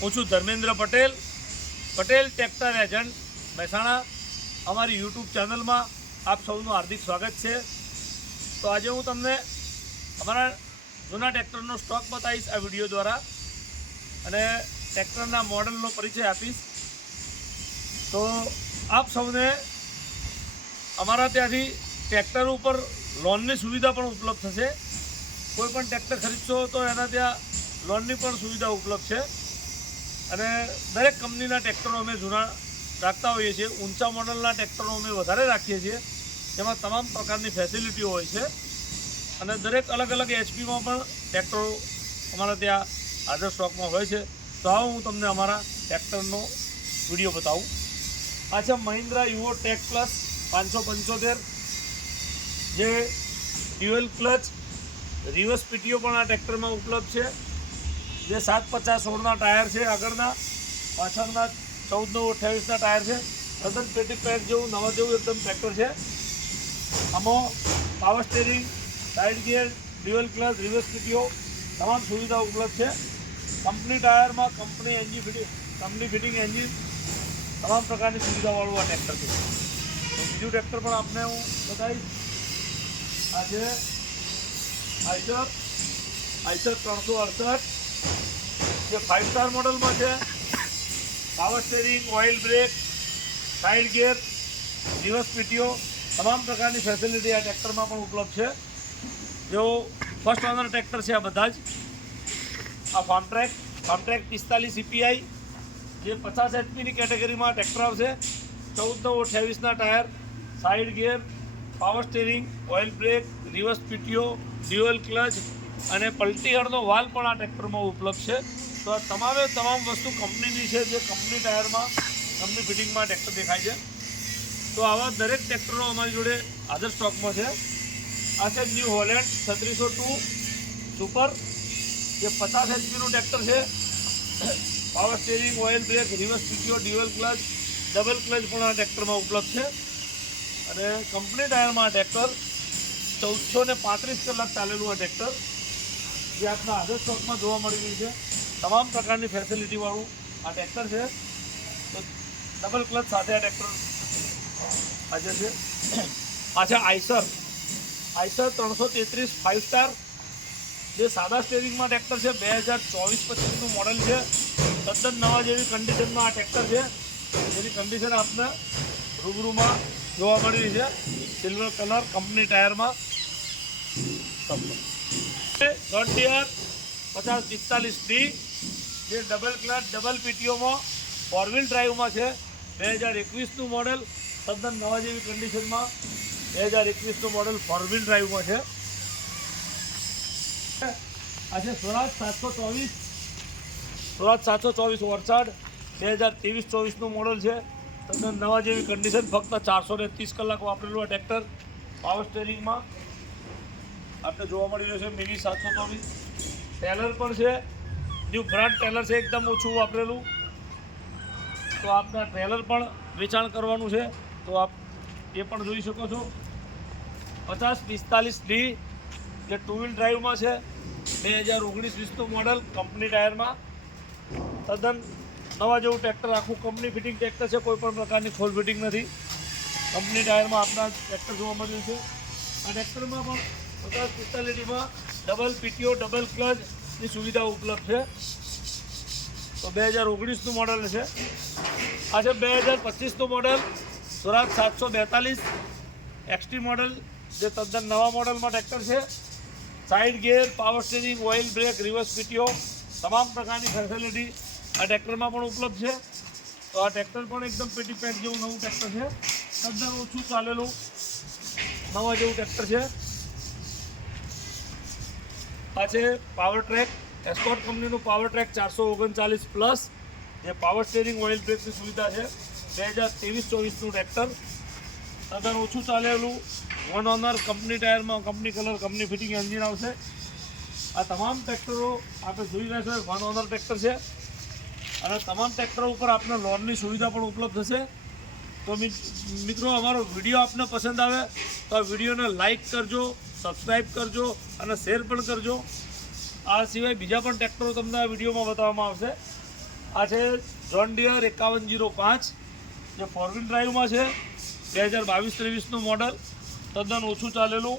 હું છું Dharmendra Patel, Patel tractor agent Mehsana. અમારી યુટ્યુબ ચેનલમાં આપ સૌનું હાર્દિક સ્વાગત છે। તો આજે હું તમને અમારા જૂના ટ્રેક્ટરનો સ્ટોક બતાવીશ આ વિડીયો દ્વારા અને ટ્રેક્ટરના મોડલનો પરિચય આપીશ। તો આપ સૌને અમારા ત્યાંથી ટ્રેક્ટર ઉપર લોનની સુવિધા પણ ઉપલબ્ધ થશે। કોઈ પણ ટ્રેક્ટર ખરીદશો તો એના ત્યાં લોનની પણ સુવિધા ઉપલબ્ધ છે અને દરેક કંપનીના ટ્રેક્ટરો અમે જૂના રાખતા હોઈએ છીએ। ઊંચા મોડલના ટ્રેક્ટરો અમે વધારે રાખીએ છીએ, જેમાં તમામ પ્રકારની ફેસિલિટીઓ હોય છે અને દરેક અલગ અલગ એચપીમાં પણ ટ્રેક્ટરો અમારા ત્યાં હાજર સ્ટોકમાં હોય છે। તો આવો હું તમને અમારા ટ્રેક્ટરનો વિડીયો બતાવું। આ છે મહિન્દ્રા યુવો ટેક પ્લસ 575, જે ડ્યુઅલ ક્લચ રિવર્સ પીટીઓ પણ આ ટ્રેક્ટરમાં ઉપલબ્ધ છે। જે 750/16ના ટાયર છે આગળના, પાછળના 14/28ના ટાયર છે। તદ્દન પેટી પેક જેવું નવા જેવું એકદમ ટ્રેક્ટર છે। આમાં power steering, side gear, dual clutch, reverse PTO તમામ સુવિધા ઉપલબ્ધ છે। કંપની ટાયરમાં કંપની ફિટિંગ એન્જિન તમામ પ્રકારની સુવિધાવાળું આ ટ્રેક્ટર છે। તો બીજું ટ્રેક્ટર પણ આપને હું બતાવીશ। આ છે આઈસર 368, જે 5 સ્ટાર મોડલમાં છે। Power steering, oil break, side gear, reverse PTO તમામ પ્રકારની ફેસિલિટી આ ટ્રેક્ટરમાં પણ ઉપલબ્ધ છે। જો ફર્સ્ટ ઓનર ટ્રેક્ટર છે આ બધા જ। આ ફાર્મટ્રેક 45 EPI, જે 50 HP કેટેગરીમાં ટ્રેક્ટર આવશે। 14/28ના tyre, side gear, power steering, oil brake, reverse PTO, dual clutch અને પલટીહળનો વાલ પણ આ ટ્રેક્ટરમાં ઉપલબ્ધ છે। તો આ તમામ વસ્તુ કંપનીની છે, જે કંપની ટાયરમાં કંપની ફિટિંગમાં ટ્રેક્ટર દેખાય છે। તો આવા દરેક ટ્રેક્ટરો અમારી જોડે હાજર સ્ટોકમાં છે। આ છે ન્યૂ હોલેન્ડ 3602 સુપર, જે 50 HPનું ટ્રેક્ટર છે। Power steering, oil brake, reverse PTO, dual clutch, double clutch પણ આ ટ્રેક્ટરમાં ઉપલબ્ધ છે અને કંપની ટાયરમાં આ ટ્રેક્ટર 1435 કલાક ચાલેલું આ ટ્રેક્ટર, જે આપણા હાજર સ્ટોકમાં જોવા મળી રહ્યું છે। તમામ પ્રકારની ફેસિલિટીવાળું આ ટ્રેક્ટર છે। તો ડબલ ક્લચ સાથે આ ટ્રેક્ટર હાજર છે। આ છે આઈસર 333 5 સ્ટાર, જે સાદા સ્ટેરિંગમાં ટ્રેક્ટર છે। 2024-25નું મોડલ છે। તદ્દન નવા જેવી કન્ડિશનમાં આ ટ્રેક્ટર છે, જેની કન્ડિશન આપને રૂબરૂમાં જોવા મળી રહી છે। સિલ્વર કલર, કંપની ટાયરમાં જોન્ડિયર 5045D, જે ડબલ ક્લચ ડબલ પીટીઓમાં 4 વ્હીલ ડ્રાઈવમાં છે। 2021નું મોડલ, તદ્દન નવા જેવી કન્ડિશનમાં 2021નું મોડલ 4 વ્હીલ ડ્રાઈવમાં છે। આ છે સ્વરાજ 724 ઓરચાર્ડ, 2023-24નું મોડલ છે। તદ્દન નવા જેવી કન્ડિશન, ફક્ત 430 કલાક વાપરેલું આ ટ્રેક્ટર। પાવર સ્ટેરિંગમાં આપણે જોવા મળી રહ્યું છે મિની 724। ટેલર પણ છે, ન્યૂ બ્રાન્ડ ટેલર છે, એકદમ ઓછું વાપરેલું। તો આપના ટ્રેલર પણ વેચાણ કરવાનું છે, તો આપ એ પણ જોઈ શકો છો। 5045D, જે 2 વ્હીલ ડ્રાઈવમાં છે। 2019-20નું મોડલ, કંપની ટાયરમાં તદ્દન નવા જેવું ટ્રેક્ટર, આખું કંપની ફિટિંગ ટ્રેક્ટર છે। કોઈ પણ પ્રકારની ખોલ ફિટિંગ નથી, કંપની ટાયરમાં આપણા ટ્રેક્ટર જોવા મળ્યું છે। આ ટ્રેક્ટરમાં પણ 5045Dમાં ડબલ પીટીઓ, ડબલ ક્લચની સુવિધા ઉપલબ્ધ છે। તો 2019નું મોડલ છે। આ છે 2025નું મોડલ સ્વરાજ 742 XT મોડલ, જે તદ્દન નવા મોડલમાં ટ્રેક્ટર છે। Side gear, power steering, oil brake, reverse PTO તમામ પ્રકારની ફેસિલિટી આ ટ્રેક્ટરમાં પણ ઉપલબ્ધ છે। તો આ ટ્રેક્ટર પણ એકદમ પેટી પેક જેવું નવું ટ્રેક્ટર છે, તદ્દન ઓછું ચાલેલું નવા જેવું ટ્રેક્ટર છે। આ છે પાવર ટ્રેક એસ્કોર્ટ કંપનીનું પાવર ટ્રેક 439 પ્લસ, જે પાવર સ્ટેરિંગ, ઓઇલ બ્રેકની સુવિધા છે। 2023-24નું ટ્રેક્ટર, તદ્દન ઓછું ચાલેલું, 1 ઓનર, કંપની ટાયરમાં company colour, company fitting engine આવશે। આ તમામ ટ્રેક્ટરો આપણે જોઈ રહ્યા છો 1 ઓનર ટ્રેક્ટર છે અને તમામ ટ્રેક્ટરો ઉપર આપને લોનની સુવિધા પણ ઉપલબ્ધ થશે। તો મિત્રો, અમારો વિડીયો આપને પસંદ આવે તો આ વિડીયોને લાઇક કરજો, સબસ્ક્રાઈબ કરજો અને શેર પણ કરજો। આ સિવાય બીજા પણ ટ્રેક્ટરો તમને આ વિડીયોમાં બતાવવામાં આવશે। આ છે જોન ડિયર 5105 જે 4 વ્હીલ ડ્રાઈવમાં છે, 2022-23નું મોડલ, તદ્દન ઓછું ચાલેલું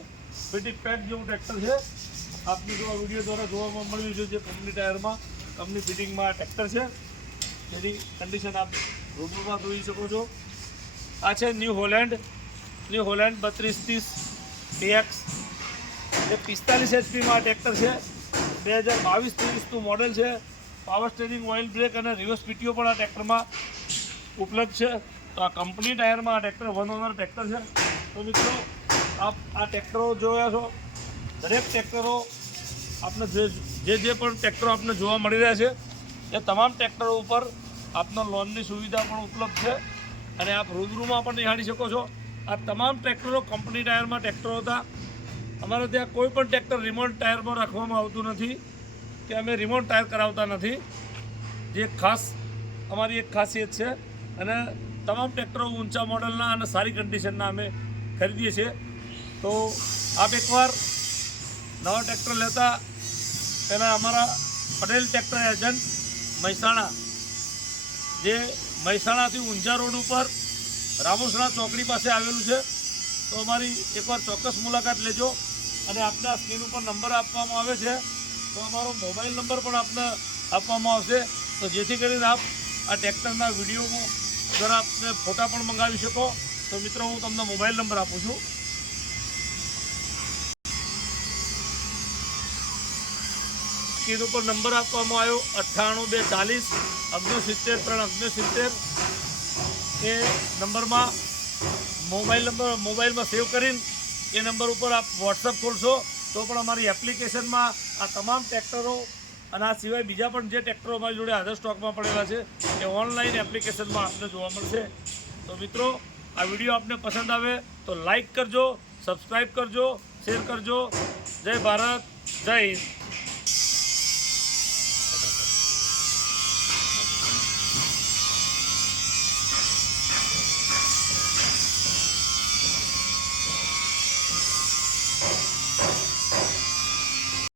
ફિટિંગ પેક જેવું ટ્રેક્ટર છે. આપને જો આ વિડીયો દ્વારા જોવામાં મળ્યું છે જે કંપની ટાયરમાં કંપની ફિટિંગમાં ટ્રેક્ટર છે, જેની કન્ડિશન આપ રૂબરૂમાં જોઈ શકો છો. આ છે ન્યૂ હોલેન્ડ 3230 TX, જે 45 HPમાં ટ્રેક્ટર છે, 2022-23નું મોડલ છે. પાવર સ્ટેરિંગ, ઓઇલ બ્રેક અને રિવર્સ પીટીઓ પણ આ ટ્રેક્ટરમાં ઉપલબ્ધ છે. તો આ કંપની ટાયરમાં આ ટ્રેક્ટર 1 ઓનર ટ્રેક્ટર છે. તો મિત્રો આપ આ ટ્રેક્ટરો જોયા છો, દરેક ટ્રેક્ટરો આપને જે પણ ટ્રેક્ટરો આપને જોવા મળી રહ્યા છે એ તમામ ટ્રેક્ટરો ઉપર આપનો લોનની સુવિધા પણ ઉપલબ્ધ છે અને આપ રૂબરૂમાં પણ નિહાળી શકો છો. આ તમામ ટ્રેક્ટરો કંપની ટાયરમાં ટ્રેક્ટરો હતા. અમારે ત્યાં કોઈ પણ ટ્રેક્ટર રિમોટ ટાયરમાં રાખવામાં આવતું નથી કે અમે રિમોટ ટાયર કરાવતા નથી, જે ખાસ અમારી એક ખાસિયત છે. અને તમામ ટ્રેક્ટરો ઊંચા મોડલના અને સારી કન્ડિશનના અમે ખરીદીએ છીએ. તો આપ એકવાર નવા ટ્રેક્ટર લેતા પહેલાં અમારા પટેલ ટ્રેક્ટર એજન્ટ મહેસાણા, જે મહેસાણાથી ઊંઝા રોડ ઉપર રામોસણા ચોકડી પાસે આવેલું છે, તો અમારી એકવાર ચોક્કસ મુલાકાત લેજો. અને આપને આ સ્ક્રીન ઉપર નંબર આપવામાં આવે છે, તો અમારો મોબાઈલ નંબર પણ આપને આપવામાં આવશે, તો જેથી કરીને આપ આ ટ્રેક્ટરના વિડીયોમાં દ્વારા આપને ફોટા પણ મંગાવી શકો. તો મિત્રો હું તમને મોબાઈલ નંબર આપું છું. સ્ક્રીન ઉપર નંબર આપવામાં આવ્યો 98 240 69 369. એ નંબરમાં મોબાઈલમાં સેવ કરીને એ નંબર ઉપર આપ વોટ્સઅપ ખોલશો તો પણ અમારી એપ્લિકેશનમાં આ તમામ ટ્રેક્ટરો અને આ સિવાય બીજા પણ જે ટ્રેક્ટરો અમારી જોડે હાજર સ્ટોકમાં પડેલા છે એ ઓનલાઈન એપ્લિકેશનમાં આપને જોવા મળશે. તો મિત્રો આ વિડીયો આપને પસંદ આવે તો લાઈક કરજો, સબસ્ક્રાઈબ કરજો, શેર કરજો. જય ભારત, જય હિન્દ.